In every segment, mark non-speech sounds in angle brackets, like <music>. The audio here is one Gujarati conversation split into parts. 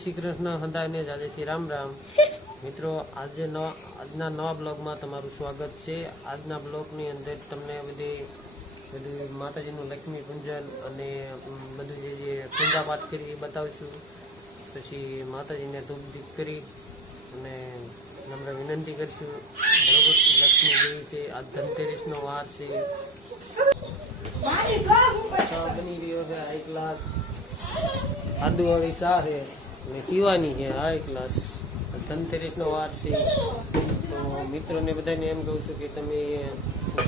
શ્રી કૃષ્ણ હંધાઈને જાદેથી રામ રામ. મિત્રો આજે આજના નવા બ્લોગમાં તમારું સ્વાગત છે. આજના બ્લોગની અંદર તમને બધી બધું માતાજીનું લક્ષ્મી પૂજન અને બધું જે જે પૂજા પાઠ કરી એ બતાવશું. પછી માતાજીને ધૂપ દીપ કરી અને નમ્ર વિનંતી કરીશું. બરોબર? લક્ષ્મી દેવી છે આ ધનતેરસનો વાર છે. બની રહ્યો છે હાઈ ક્લાસ આદુવાળી છે. અને પીવાની છે હાઈ ક્લાસ ધનતેરસનો વાર છે. તો મિત્રોને બધાને એમ કહું છું કે તમે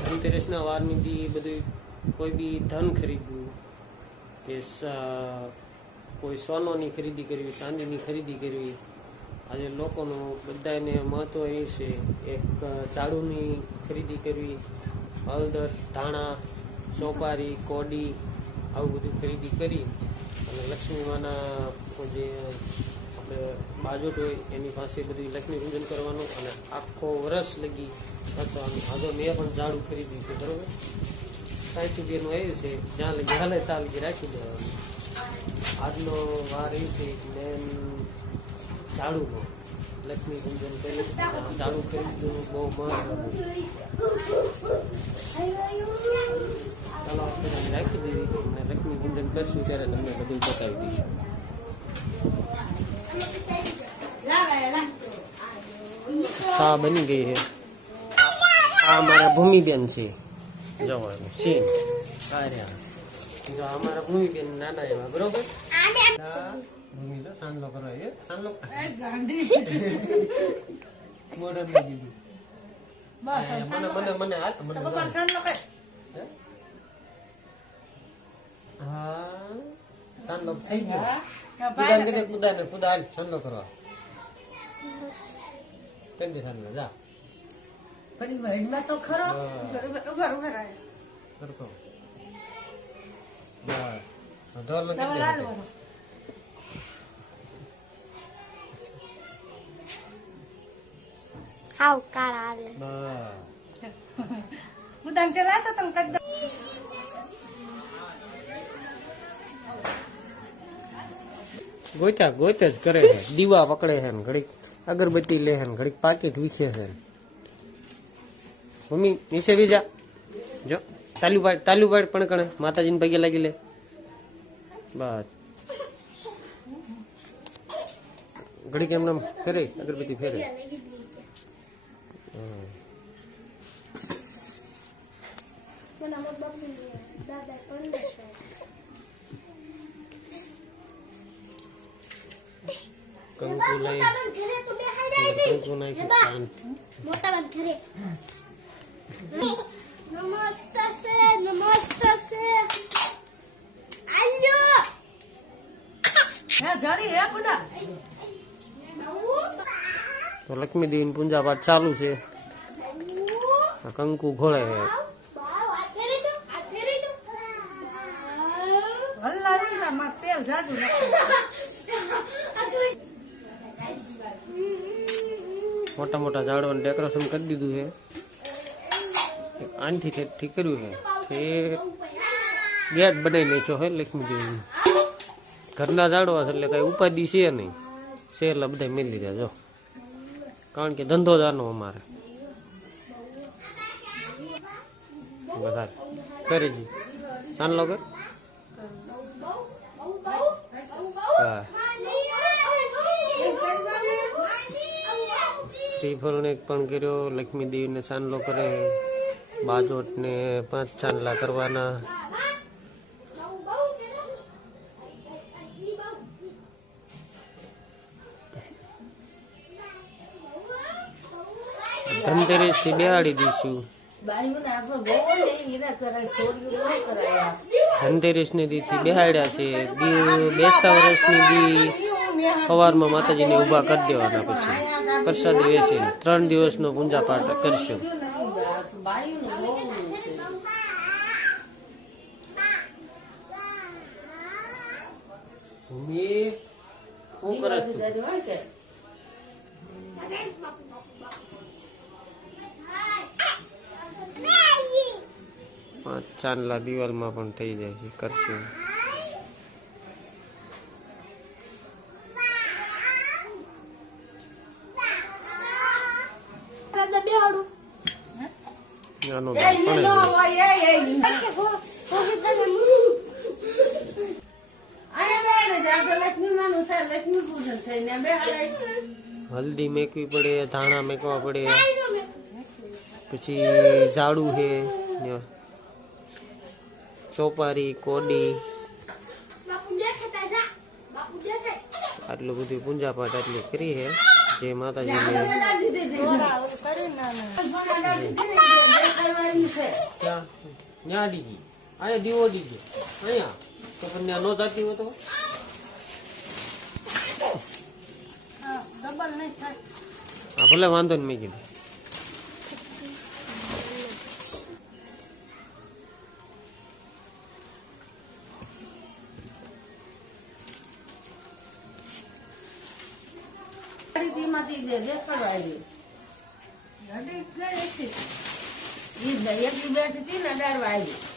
ધનતેરસના વારની બી બધું કોઈ બી ધન ખરીદવું કે કોઈ સોનાની ખરીદી કરવી, ચાંદીની ખરીદી કરવી, આજે લોકોનું બધાને મહત્ત્વ એ છે, એક ચાળુની ખરીદી કરવી, હળદર, ધાણા, ચોપારી, કોડી, આવું બધું ખરીદી કરી. અને લક્ષ્મી માના જે આપણે બાજોટ હોય, એની પાસે બધી લક્ષ્મી પૂજન કરવાનું અને આખો વર્ષ લગી વાંચવાનું આજો મેં પણ ઝાડું ખરીદ્યું છે બરોબર? સાઠ રૂપિયાનું આવ્યું છે, જ્યાં લગી હાલે ત્યાં લગી રાખી દેવાનું. આજનો વાર એ છે મેન ઝાડુનો લક્ષ્મી પૂજન કરી ઝાડુ ખરીદવું બહુ એને રાખી દીધી અને લક્ષ્મી પૂજન કરશું ત્યારે તમને બધું બતાવી દઈશું. હા બની ગઈ છે. આ અમારા ભૂમિબેન છે. જવાનું સિંહ કાર્યા જો અમારા ભૂમિબેન નાના એવા બરોબર? આ ભૂમિ સાંજલો કરો એ. સાંજલો <laughs> મોઢા દીધું. મને મને મને હાથ મને સાંજલો થઈ ગયો. કુદાન કરી કુદાન કુદાન સાંજલો કરવા. કરી જા. પણ જા તો ખરો. ઉભર ઉભર બસ. કરી દે હાવ કાળા આવે. બસ. <laughs> મુદાન પેલા તો તમે કરી ગોતા ગોયતા જ કરે છે. દીવા પકડે છે ઘડીક. અગરબત્તી લે છે ઘડીક પાકીટ વીખે છે મમ્મી, નીચે બી જા તાલુ પાડ તાલુ પાડ પણ કણે, માતાજીને પગે લાગી લે. બસ. ઘડીક એમને ફેરે અગરબત્તી ફેરે હમ. કંકુ લઈ. કંકુ નાખ્યું શાંત મોટા બાદ ઘરે. નમસ્તે છે નમસ્તે. છે આલ્યો. હે જડી હે મુદા તો લક્ષ્મી દેવી પૂજા પાઠ ચાલુ છે. આ કંકુ ઘોળે છે. હલ્લા તેલ જાજુ મોટા મોટા ઝાડવાનું ડેકોરેશન કરી દીધું છે. આનથી ઠીક કર્યું છે. એ ગેટ બનાવી નાખ્યો છે લક્ષ્મી દેવીનું ઘરના ઝાડવા છે એટલે કઈ ઉપાધિ છે નહીં. છે એટલે બધા મેળવી રહ્યા જો. કારણ કે ધંધો જ આનો અમારે. બધા કરી જી. ચાલો કર હા. શ્રીફળને પણ કર્યો લક્ષ્મી દેવીને ચાંદલો કરે, બાજોટને પાંચ ચાંદલા કરવાના. ધનતેરસથી બેહાડી દઈશું. ધનતેરસની દીથી બેહાડ્યા છે. બેસતા વર્ષની દી સવારમાં માતાજીને ઊભા કરી દેવાના પછી પ્રસાદ વેચી ત્રણ દિવસનો પૂજા પાઠ કરશું શું કરસ પાંચ ચાંદલા દિવાલમાં પણ થઈ જાય છે કરશું. આનો હલ્દી મેકવી પડે ધાણા મેકવા પડે પછી ઝાડુ છે ચોપારી કોડી આટલું બધું પૂંજાપાઠ આટલી કરી હે જે માતાજીને આપણે દાદી દીધી. ભણા દાદી દીધી. દેખાડવા એમ છે. ત્યાં ન્યા ડીગી અહીંયા દીવો દીધો અહીંયા તો ત્યાં નો થતી હોય તો હા, ડબલ નહીં થાય. હા ભલે વાંધો નહીં મેં કીધું ધીમાથી દે, દેખાડવા આવી. એકલી બેઠી હતી ને અડાડવા આવી.